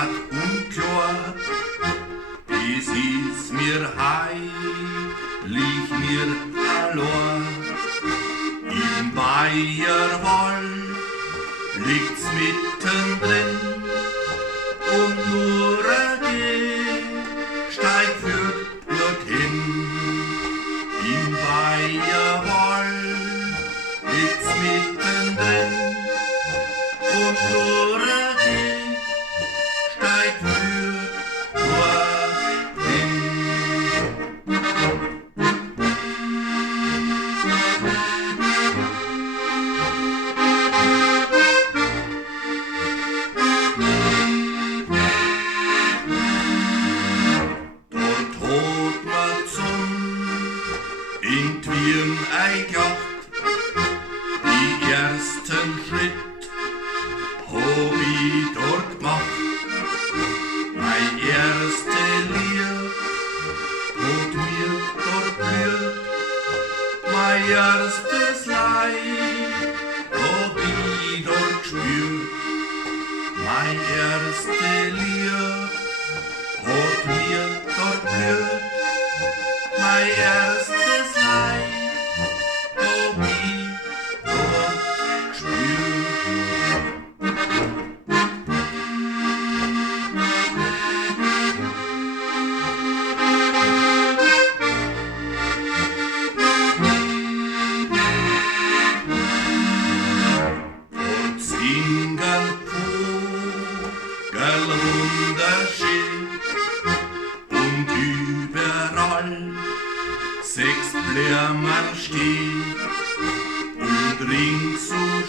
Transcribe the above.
grad unklar, es ist mir heilig, mir allein. Im Bayerwald liegt's mittendrin und nur ein Gehsteig führt dorthin. Im Bayerwald liegt's mittendrin und nur ein Gehsteig führt dorthin. Dort hat man zum Entwirren eingedacht, die ersten Schritt hab ich dort gemacht. Mein erste Lied hat mir dort blüht, mein erstes Leid hab ich dort gespürt. Mein erste Lied hat mir dort blüht, mein erstes Leid hab ich dort gespürt. Dort singen Vogel wunderschön und überall 6 Blumen stehen und ringsum